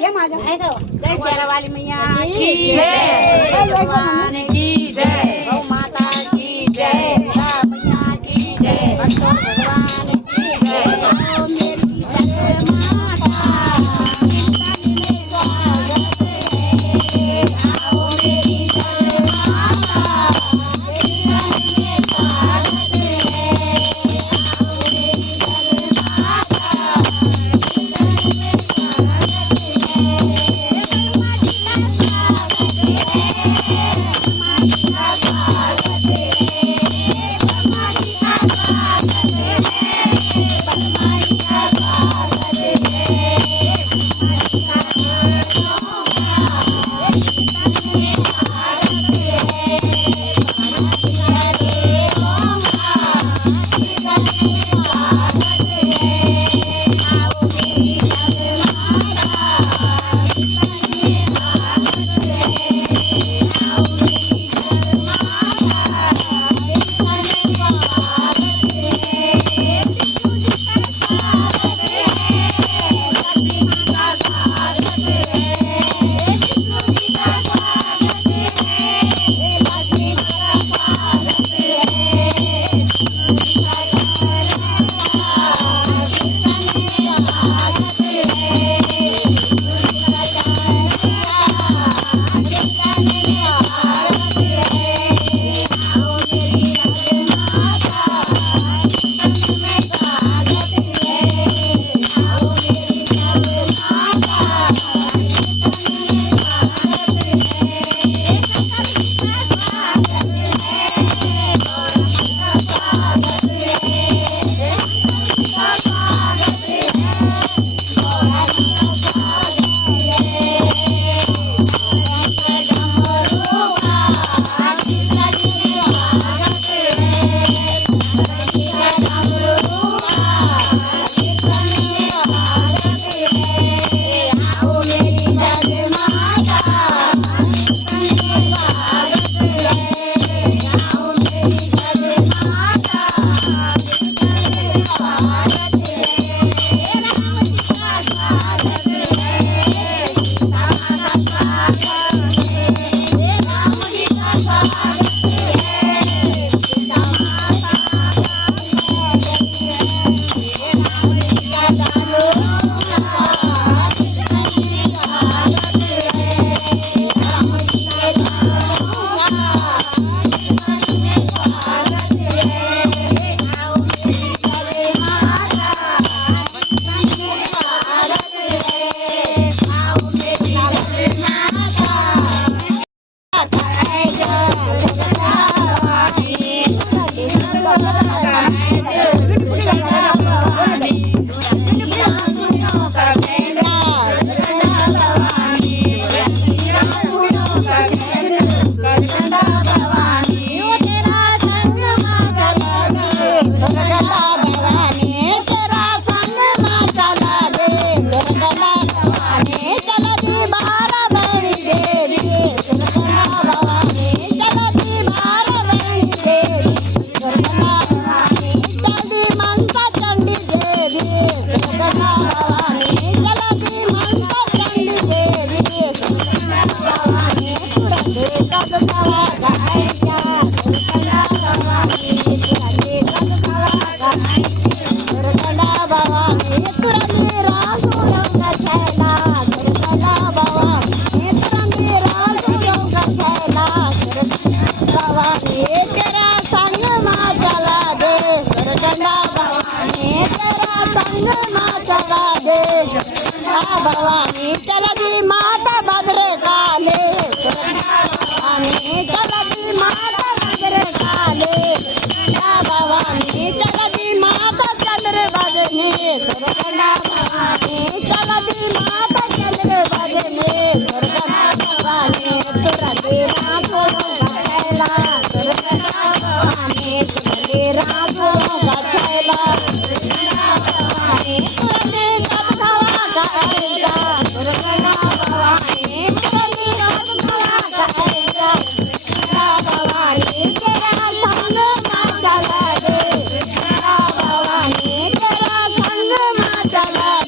ये माझ्या जय शेरावाली मैया की जय भगवान की जय गौ माता की जय मैया की जय भगवान की जय आओ मेरी जय माता आओ मेरी जय माता भवानी चलगी माता भद्रे काले भवानी चलगी माता भद्रे काले भवानी चलगी माता चंद्र भजने दुर्गा भवानी चलगी माता चंद्र भजने दुर्गा भवानी तुरदेरा छोड़ा दुर्गा भवानी तुरदेरा छोड़ा भवानी तुरदे चला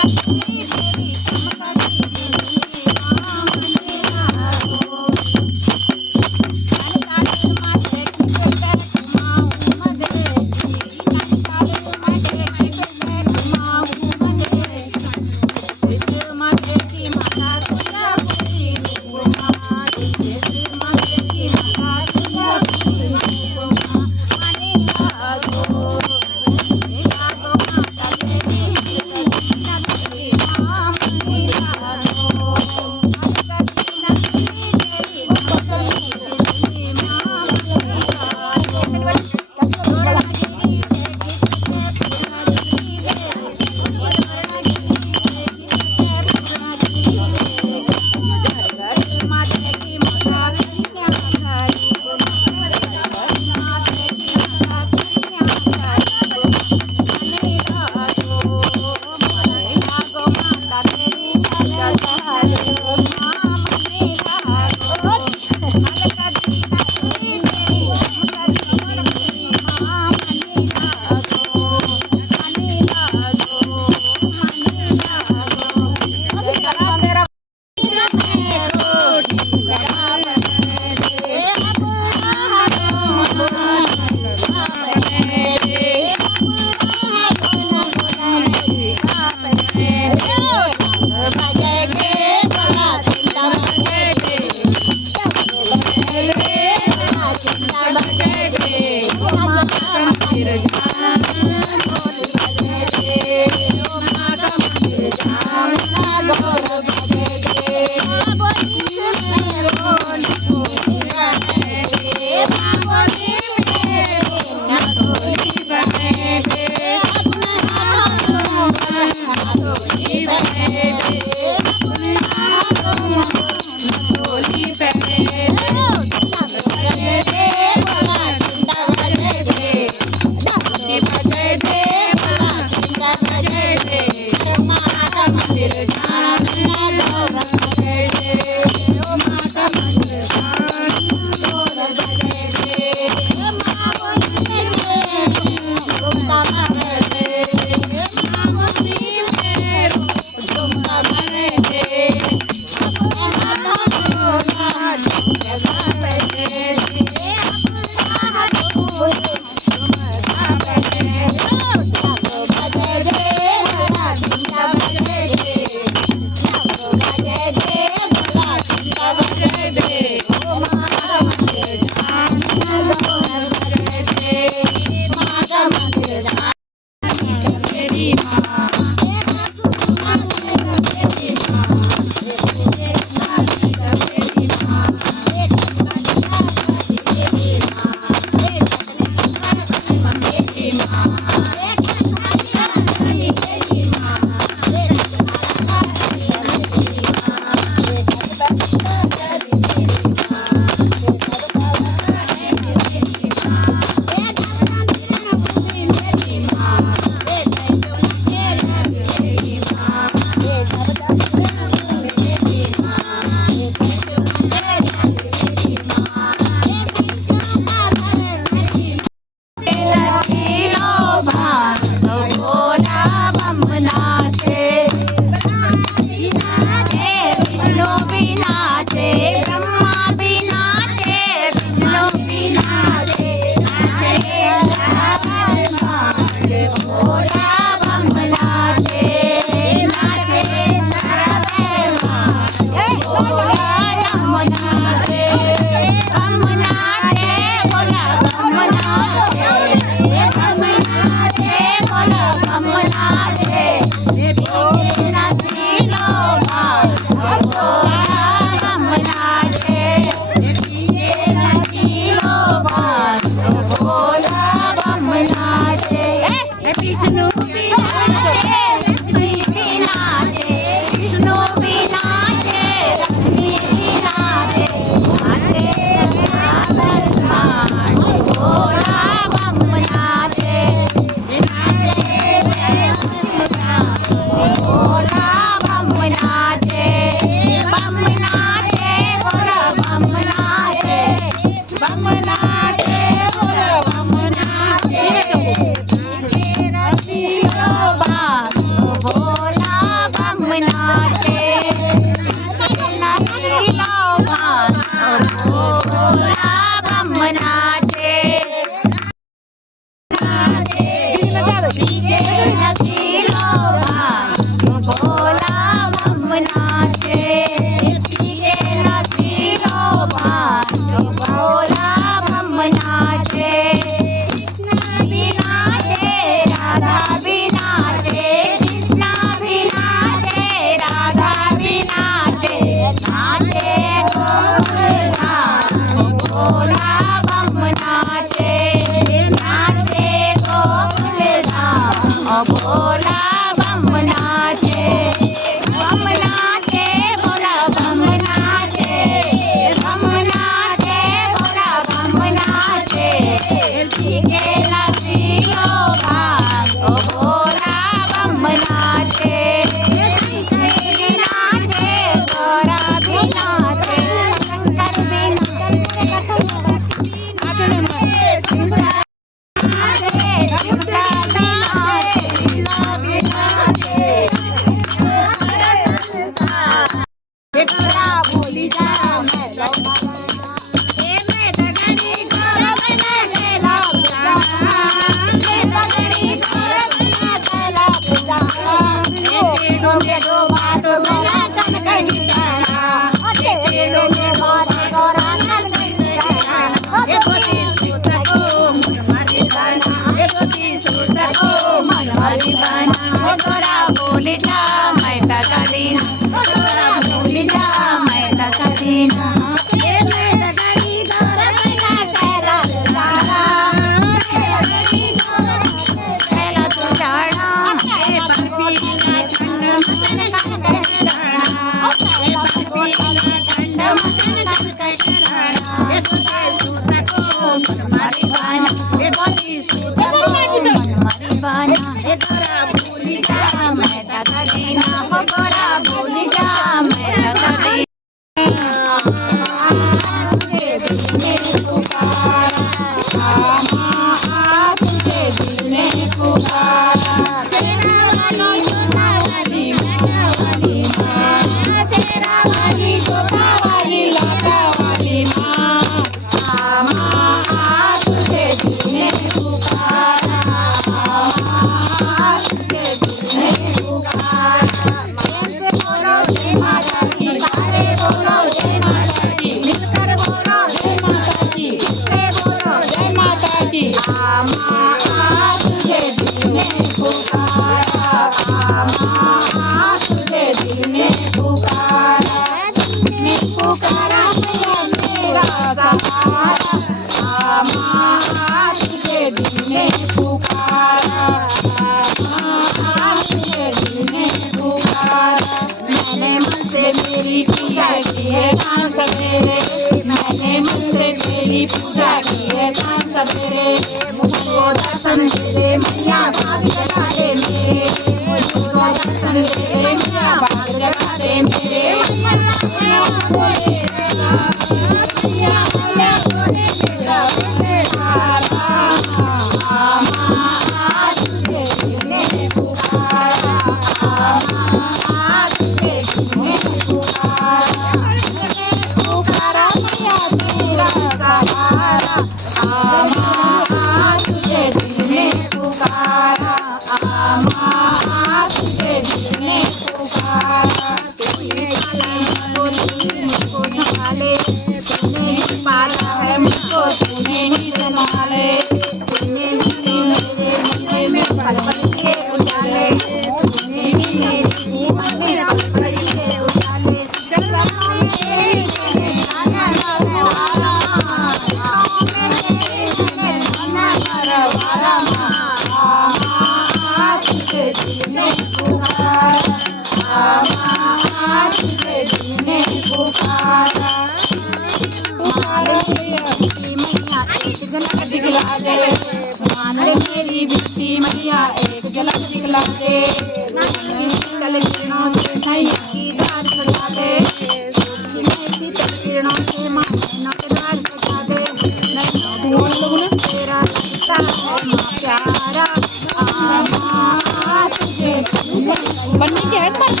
बन्नी के है तुम्हारे पास?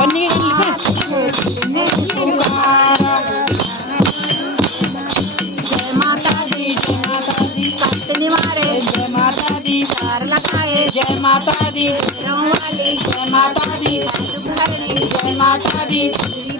बन्नी के जय माता दी काटने वाले जय माता दी पार लगाए जय माता दी वाली जय माता दी जय माता दी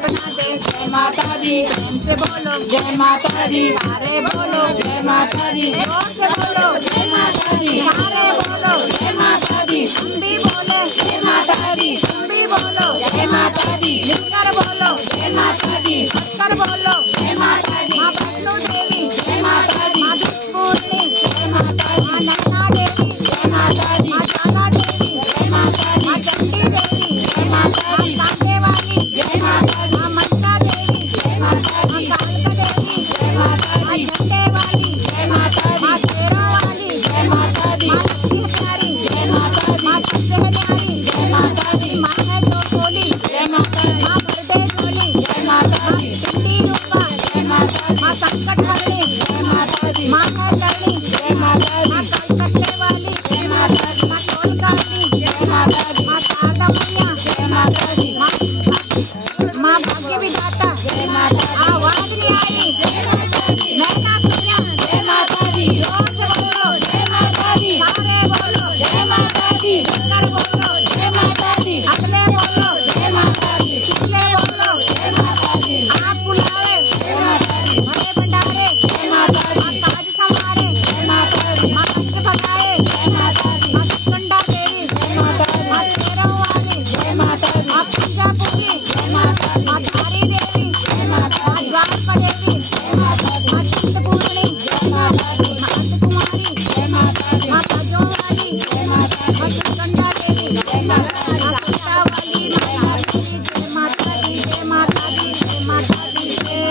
बना दे जय माता दी से बोलो जय माता दी, सारे बोलो जय माता दी, जोर से बोलो जय माता दी, सारे बोलो जय माता दी, हम भी बोले जय माता दी, तुम भी बोलो जय माता दी, मिलकर बोलो जय माता दी, हंसकर बोलो जय माता दी, माँ वैष्णो देवी जय माता दी, माँ दुष्पूर्णी जय माता माँ दी, नैना देवी जय माता दी, माँ जाना देवी जय माता माँ दी, चंडी देवी जय माता माँ दी, कांटे वाली जय माता दी, माँ मन्ना देवी जय माता माँ दी, कालका देवी जय माता माँ दी, झंडे वाली जय माता माँ दी, शेरा वाली जय माता दी, माँ लक्ष्मी प्यारी जय माता दी, माँ सबसे न्यारी जय माता दी, माँ है जो बोली जय माता दी, माँ भरदे झोली जय माता माँ दी, चंडी रूपा जय माता दी, माँ संकट हरणी जय माता दी, माँ है लड़नी जय माता माँ दी, कलकत्ते वाली जय माता दी, माँ टोलकाली जय माता दी, माँ शारदा मैया जय माता दी, माँ भाग्य विधाता जय माता दी, आवाज नहीं आई जय माता दी, नैना सुनिया जय माता दी, जोर से बोलो जय माता दी, सारे बोलो जय माता दी, कर बोलो जय माता दी, अगले बोलो जय माता दी, पिछले बोलो जय माता दी, आप बुलावे जय माता दी, भरे भंडारे जय माता माँ दी, ताज संवारे जय माता दी, माँ कष्ट भगाए जय माता दी, माँ सुकुंडा देवी जय माता दी, माँ शेरों वाली जय माता दी, माँ पूजापुरी जय माता दी, माँ धारी देवी जय माता माँ दी, ज्वालपा देवी जय माता दी, माँ चिंतपूर्णी जय माता दी, माँ अंतकुमारी जय माता दी, माँ ताजों वाली जय माता माँ दी, सुकुंडा देवी जय माता दी, माँ कुंडा वाली जय माता दी जय माता दी जय माता दी जय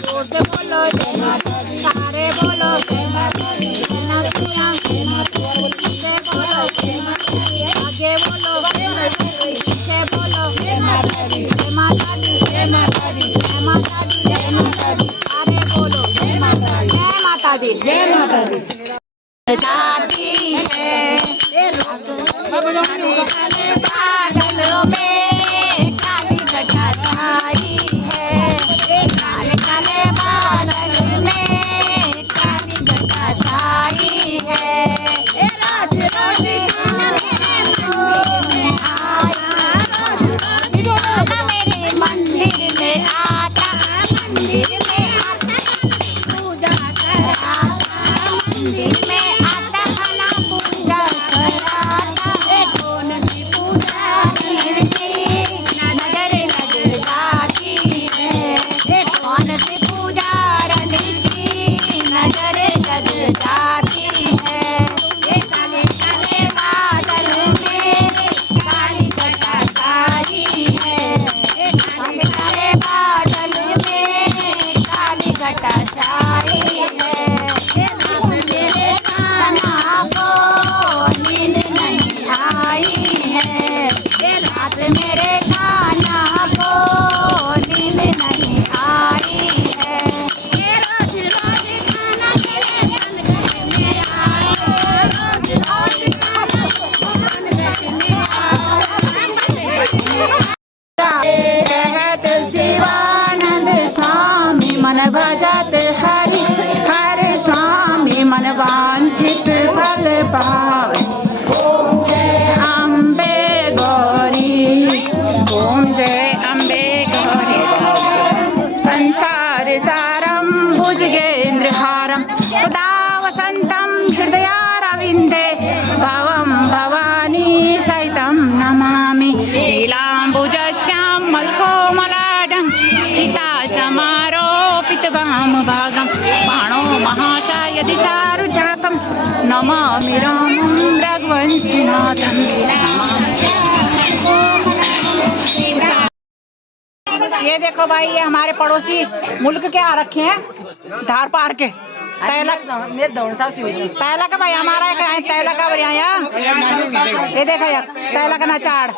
जोर से बोलो जय माता दी सारे बोलो जय माता दी जय नरसिंहा जय माता दी पीछे बोलो जय माता दी आगे बोलो जय माता दी पीछे बोलो जय माता दी जय माता दी जय माता दी जय माता दी जय माता दी सारे बोलो जय माता दी जय माता दी जय माता दी। जाती है बादलों में काली घटा छाई है काले काले बादल में काली घटा छाई है रोज रोज मेरे मंदिर में आता पूजा कराता मंदिर में आता खाना पूजा कराता कौन सी पूजा करती नजर लग जाती है कौन सी पूजा रलती नजर लग जाती है काले काले बादल में काली घटा छाई है काले काले बादल में काली घटा छाई है मेरे कान्हा को नींद नहीं आई है रात मेरे कान्हा को नींद नहीं आई है रोज रोज खाना तेरे मन में आए रोज रोज खाना मन में कहत शिवानंद स्वामी मन भजत हरि हर स्वामी मन वांछित फल पावे ओम जय अम्बे गौरी ओम जय अम्बे गौरी संसार सारम भुजगेन्द्र हारम सदा वसंतम हृदयारविंदे भवम भवानी सहितं नमामि नीलाम्बुजश्याम मलकोमलाढं सीता समारोपित वामभागं बाणो महाचायदि चारुचाकं नमामि रामं रघुवंशीनाथं ये देखो भाई, ये हमारे पड़ोसी मुल्क के आ रखे हैं धार पार के तैलक मेरे दौड़ साहब से तैलक भाई हमारा तैलक का बढ़िया ये देखो तैलक ना चाड़